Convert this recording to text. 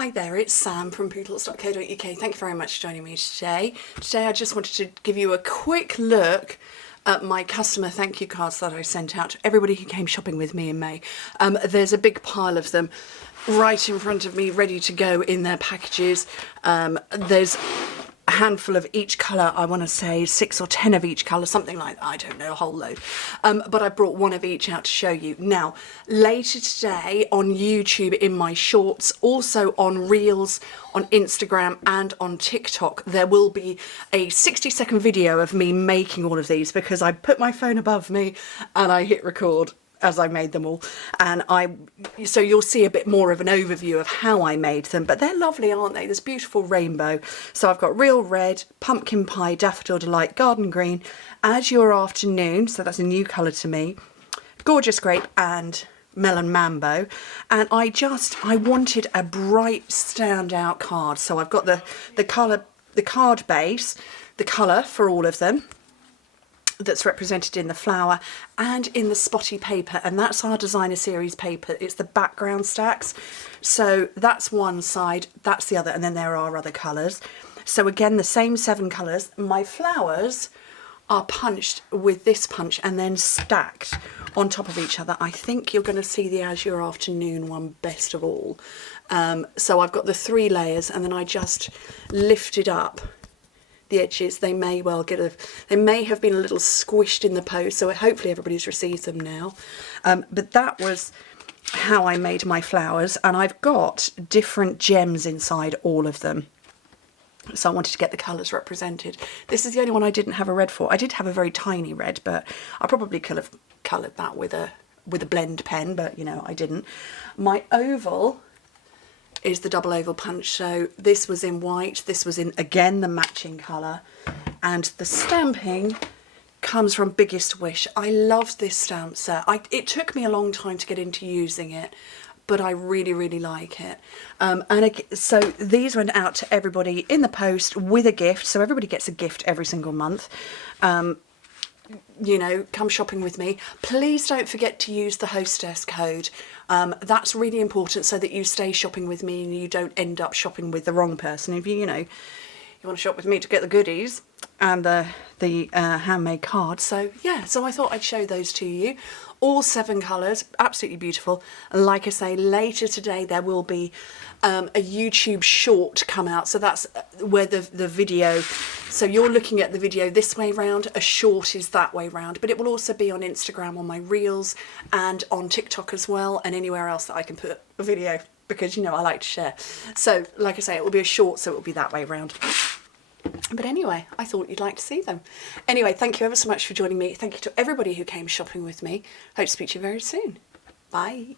Hi there, it's Sam from Pootles.co.uk. Thank you very much for joining me today. Today I just wanted to give you a quick look at my customer thank you cards that I sent out to everybody who came shopping with me in May. There's a big pile of them right in front of me, ready to go in their packages. There's a handful of each colour, I want to say 6 or 10 of each colour, something like that, I don't know, a whole load. But I brought one of each out to show you. Now, later today on YouTube in my shorts, also on Reels, on Instagram and on TikTok, there will be a 60-second video of me making all of these because I put my phone above me and I hit record as I made them all, and so you'll see a bit more of an overview of how I made them, but they're lovely, aren't they? This beautiful rainbow. So I've got real red, pumpkin pie, daffodil delight, garden green, azure afternoon, so that's a new colour to me, gorgeous grape and melon mambo. And I wanted a bright standout card, so I've got the card base, the colour for all of them that's represented in the flower and in the spotty paper, and that's our designer series paper. It's the background stacks, so that's one side, that's the other, and then there are other colours. So again, the same 7 colours. My flowers are punched with this punch and then stacked on top of each other. I think you're going to see the azure afternoon one best of all. So I've got the 3 layers, and then I just lifted up the edges. They may well they may have been a little squished in the post, so hopefully everybody's received them now. But that was how I made my flowers, and I've got different gems inside all of them. So I wanted to get the colours represented. This is the only one I didn't have a red for. I did have a very tiny red, but I probably could have coloured that with a blend pen, but you know, I didn't. My oval is the double oval punch, so this was in white, this was in, again, the matching colour, and the stamping comes from Biggest Wish. I loved this stamp set. It took me a long time to get into using it, but I really like it. So these went out to everybody in the post with a gift, so everybody gets a gift every single month. You know, come shopping with me. Please don't forget to use the hostess code. That's really important so that you stay shopping with me and you don't end up shopping with the wrong person. If you want to shop with me to get the goodies and the handmade cards. So yeah, so I thought I'd show those to you. All 7 colours, absolutely beautiful. And like I say, later today there will be a YouTube short come out. So that's where the video, so you're looking at the video this way round, a short is that way round. But it will also be on Instagram, on my Reels, and on TikTok as well, and anywhere else that I can put a video, because you know I like to share. So like I say, it will be a short, so it will be that way round. But anyway, I thought you'd like to see them. Anyway, thank you ever so much for joining me. Thank you to everybody who came shopping with me. Hope to speak to you very soon. Bye.